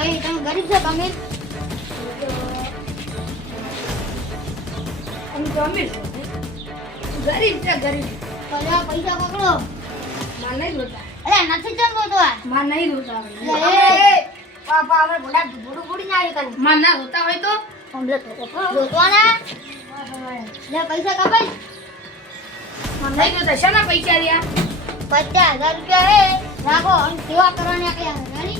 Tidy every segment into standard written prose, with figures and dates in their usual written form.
ભાઈ તમે ગરીબ છો તમે અમે તો અમીર છો ગરીબ છે ગરીબ પૈસા પકડો માર નહીં જોતા અરે નથી જમતો તો આ માર નહીં જોતા પાપા અમે બોડા બોડું બોડી ના આવી કરી માર ના જોતા હોય તો કમ્પ્લીટ જોતવાના લે પૈસા કપાઈ માર નહીં જોતા શાના પૈસા રહ્યા 50,000 રૂપિયા હે રાખો અને સેવા કરવાની આપ્યા રાણી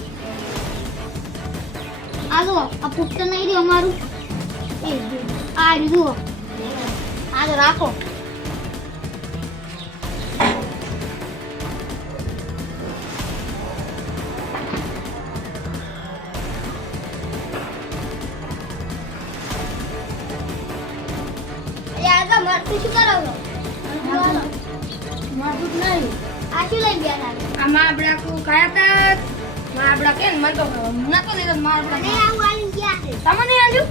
આ જો આ પુસ્તક નહીં રહ્યું અમારું એ આ જુઓ આ જો રાખો આગળ મારતું શું કરો છો મારું નહીં આ શું લઈ ગયા આમાં આપણે આખું ખાયા તા માં આપડા કે મને તો નતો લીધો માર અને આપણે આવું આલી ગયા છે તમને આલ્યું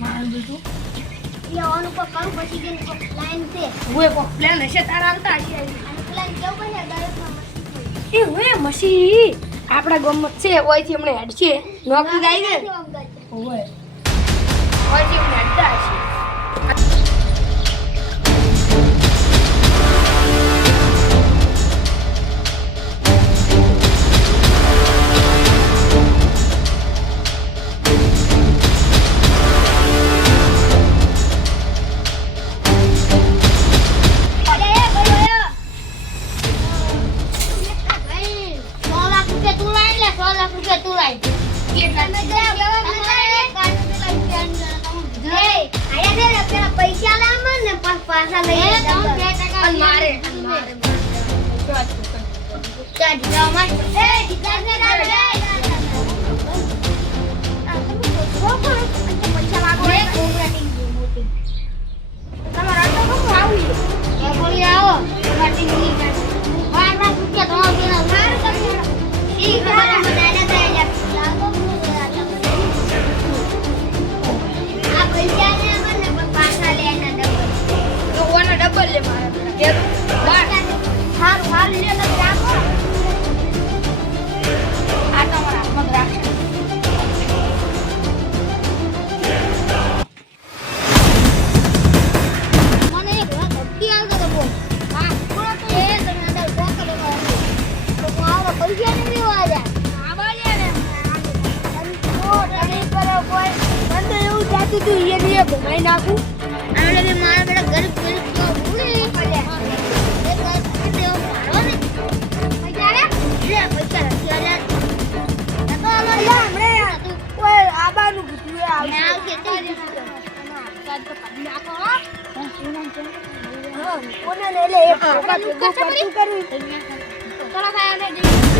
માર દીધું એ ઓન ઉપર કરું પછી જે લાઈન છે હું એક પ્લાન હશે તારા આવતા હશે અને પેલા કેવું બને દરેકમાં મસ્તી એ હોય મસી આપડા ગમત છે ઓયથી હમણે હેડ છે નોકરી જાય છે હોય ઓયથી હમણે હેડતા હશે પાછા લઈ મારે ચાલ જાઓ માં એ દીકરા ને પૈસા માંગો એ કોમરાટી તમારા તો શું આવી એ બોલી આવો માટી ની ગાડી 12 રૂપિયા તમારો પેલા માર કરી ઈ ખબર બનાના થાય લાગો આ પૈસા ને મને પાછા લેના તો ઓના ડબલ લે મારે કે બાર હાર લે ને રાખો આ તમારા હાથમાં રાખો મને એક ધમકી આવતો તો બોલ હા બોલો તો એ તમે અંદર પોકડો તો મારો પૈસા નહીં વાજા આવાલે ને ઓ ડરી કરો કોઈ બંધ એવું જાતું તું એ ને ભમાઈ નાખું આને લે મારા બેટા ગરીબ તો ભૂલી પડ્યા એ કઈ દેવ મારો ને પૈસા લે પૈસા અત્યારે તો અમારે હમણે ઓય આબાનું કીધું એ મે આવશે તે તો કાઢી નાખો કોને લે લે એક વખત કરવી ચલો ભાઈ અમે